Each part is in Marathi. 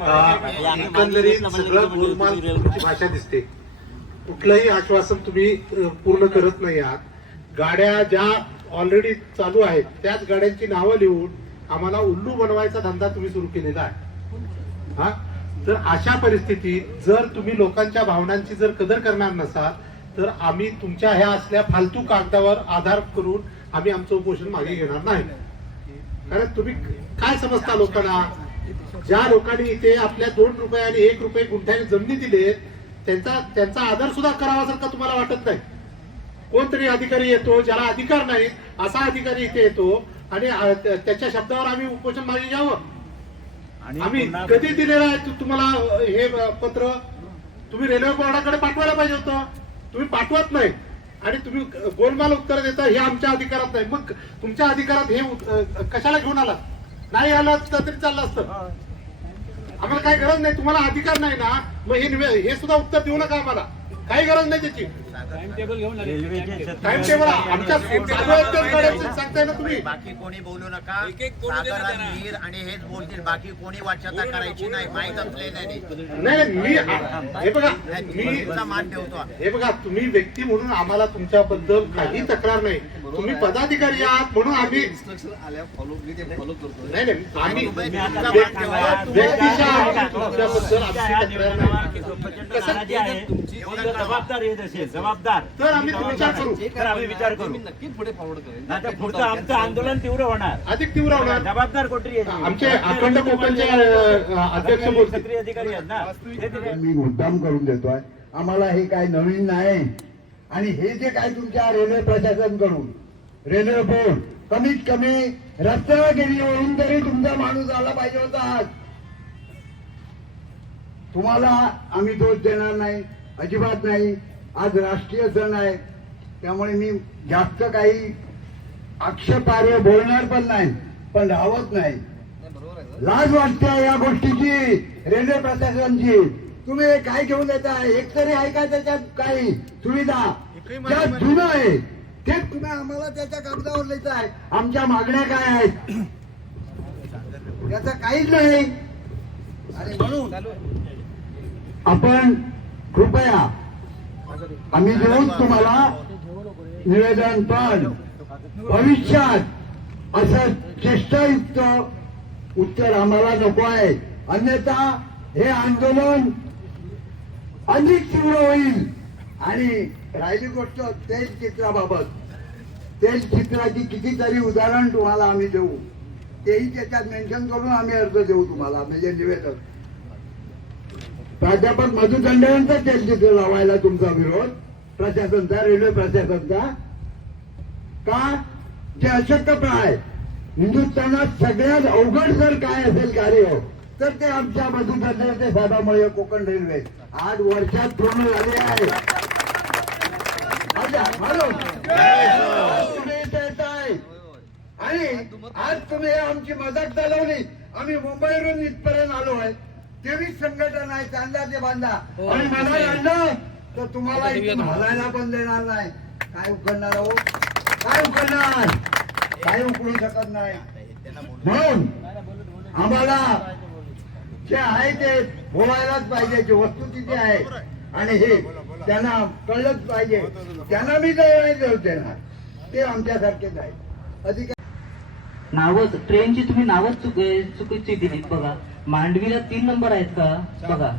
एकंदरीत सगळं गोलमाल तुमची भाषा दिसते. कुठलंही आश्वासन तुम्ही पूर्ण करत नाही आहात. गाड्या ज्या ऑलरेडी चालू आहेत त्याच गाड्यांची नावं लिहून आम्हाला उल्लू बनवायचा धंदा तुम्ही सुरू केलेला आहे. हा, तर अशा परिस्थितीत जर तुम्ही लोकांच्या भावनांची जर कदर करणार नसाल तर आम्ही तुमच्या ह्या असल्या फालतू कागदावर आधार करून आम्ही आमचं उपोषण मागे घेणार नाही. कारण तुम्ही काय समजता लोकांना, ज्या लोकांनी इथे आपल्या 2 रुपये आणि 1 रुपये गुंठ्याने जमिनी दिले त्यांचा आदर सुद्धा करावा जर का तुम्हाला वाटत नाही. कोणतरी अधिकारी येतो ज्याला अधिकार नाही असा अधिकारी इथे येतो आणि त्याच्या शब्दावर आम्ही उपोषण मागे घ्यावं. आम्ही कधी दिलेलं आहे तुम्हाला हे पत्र? तुम्ही रेल्वे बोर्डाकडे पाठवायला पाहिजे होतं, तुम्ही पाठवत नाही आणि तुम्ही गोलमाल उत्तर देता. हे आमच्या अधिकारात नाही. मग तुमच्या अधिकारात हे कशाला घेऊन आला? नाही आला तरी चाललं असतं. आम्हाला काही गरज नाही, तुम्हाला अधिकार नाही ना, मग हे सुद्धा उत्तर देऊ नका. आम्हाला काही गरज नाही त्याची. टाइम टेबल आमच्या सांगताय ना तुम्ही. बाकी कोणी बोलू नका. मीर आणि हेच बोलतील, बाकी कोणी वाच्यता करायची नाही. माहीत असलेल्या नाही. मी हे बघा, मी मान ठेवतो. हे बघा, तुम्ही व्यक्ती म्हणून आम्हाला तुमच्याबद्दल काही तक्रार नाही. तुम्ही पदाधिकारी आहात म्हणून आम्ही नाही आम्ही व्यक्तीच्या तुमच्याबद्दल आमची तक्रार नाही. जबाबदार तर आम्ही विचार करू. तर आम्ही विचार करू. नक्कीच पुढे फॉरवर्ड करेल. पुढचं आमचं आंदोलन तीव्र होणार, अधिक तीव्र होणार. जबाबदार कोणतरी आमचे अखंड कोकणचे अध्यक्ष सक्रिय अधिकारी आहेत ना. मी मुद्दाम करून देतोय. आम्हाला हे काय नवीन नाही. आणि हे जे काय तुमच्या रेल्वे प्रशासन करून रेल्वे बोर्ड कमीत कमी रस्त्यावर गेली वळून तरी तुमचा माणूस आला पाहिजे होता. आज तुम्हाला आम्ही दोष देणार नाही, अजिबात नाही. आज राष्ट्रीय सण आहे त्यामुळे मी जास्त काही आक्षेपार्ह बोलणार पण नाही, पण राहत नाही. लाज वाटते या गोष्टीची रेल्वे प्रशासनची. तुम्ही काय घेऊन येताय? एक तरी आहे का त्याच्यात काही सुविधा? ज्या जुनं आहे तेच तुम्ही आम्हाला त्याच्या कागदावर लिहिताय. आमच्या मागण्या काय आहेत याचं काहीच नाही. आणि म्हणून आपण कृपया आम्ही देऊ तुम्हाला निवेदन, पण भविष्यात असं चेष्टायुक्त उत्तर आम्हाला नको आहे. अन्यथा हे आंदोलन अधिक तीव्र होईल. आणि राहिली गोष्ट तेलचित्राबाबत, तेलचित्राची कितीतरी उदाहरण तुम्हाला आम्ही देऊ. तेही त्याच्यात मेन्शन करून आम्ही अर्ज देऊ तुम्हाला, म्हणजे निवेदन. प्राध्यापक मधु दंडेंचा तेलचित्र लावायला तुमचा विरोध प्रशासनचा, रेल्वे प्रशासनचा का? जे अशक्यप्राय हिंदुस्थानात सगळ्यात अवघड जर काय असेल कार्य तर ते आमच्या मधु दंडेंच्या साहेबामुळे कोकण रेल्वे 8 वर्षात पूर्ण झाले आहे. आणि आज तुम्ही आमची मदत चालवली. आम्ही मुंबईवरून इथपर्यंत आलो आहे. 23 संघटना आहे, चांदा ते बांधा. आणि मला आणलं तर तुम्हाला इथून हलायला पण देणार नाही. काय उकडणार हो? काय उकडणार? काय उकडू शकत नाही. म्हणून आम्हाला जे आहे ते बोलायलाच पाहिजे. जी वस्तुस्थिती आहे आणि हे त्यांना कळलंच पाहिजे. त्यांना मी काही देणार, ते आमच्यासारखेच आहे. अधिकार नावच ट्रेनची तुम्ही नावच चुकीची दिलीत. बघा, मांडवीला 3 नंबर आहेत का? बघा,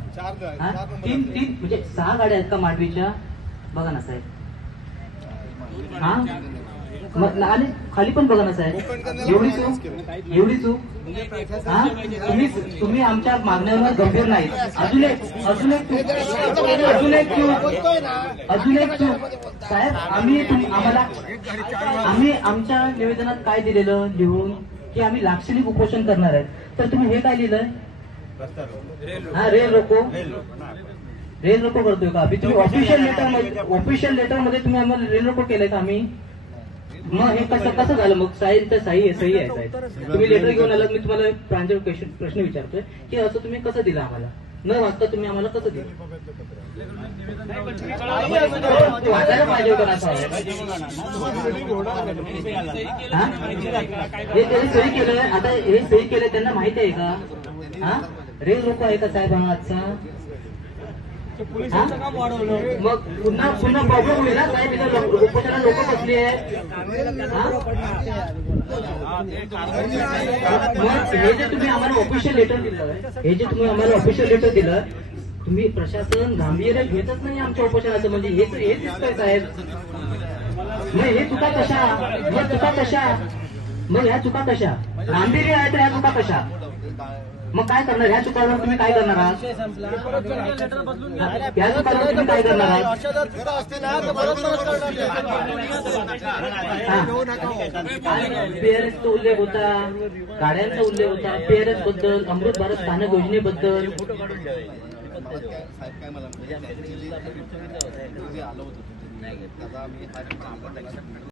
3 म्हणजे 6 गाड्या आहेत का मांडवीच्या? बघा ना साहेब. हा, आणि खाली पण बघा ना साहेब. एवढी चूक. हा, तुम्ही आमच्या मागण्यावर गंभीर नाही. अजून एक चूक साहेब. आम्ही आमच्या निवेदनात काय दिलेलं लिहून की आम्ही लाक्षणिक उपोषण करणार आहेत. तर तुम्ही हे काय लिहिलंय? हा, रेल रोको करतोय का? तुम्ही ऑफिशियल लेटर मध्ये तुम्ही आम्हाला रेल रोको केलंय का? आम्ही मग हे कसं झालं? मग साहेब तर सही आहे साहेब. तुम्ही लेटर घेऊन आलात. मी तुम्हाला प्रांजळ प्रश्न विचारतोय की असं तुम्ही कसं दिलं आम्हाला? न वाचता तुम्ही आम्हाला कसं दिलं? वाचायला पाहिजे होतं ना साहेब. हे त्यांनी सही केलंय. आता हे सही केलंय त्यांना माहिती आहे का? हा, रेल रोको आहे का साहेब हा आजचा? हा? मग पुन्हा प्रॉब्लेम होईल ना साहेब, इथं उपोषणाला लोक बसली आहेत. हा? मग हे जे तुम्ही आम्हाला ऑफिशियल लेटर दिलं, तुम्ही प्रशासन गांभीर्य घेतच नाही आमच्या उपोषणाचं, म्हणजे हे दिसतंय साहेब. मग हे चुका कशा? मग ह्या चुका कशा? गांभीर्य आहे तर ह्या चुका कशा? मग काय करणार? ह्या चुकावर तुम्ही काय करणार आहात? ह्या चुकावर तुम्ही काय करणार आहात? पीआरएसचा उल्लेख होता, गाड्यांचा उल्लेख होता, पीआरएस बद्दल, अमृत भारत स्थानक योजनेबद्दल. साहेब काय मला म्हणजे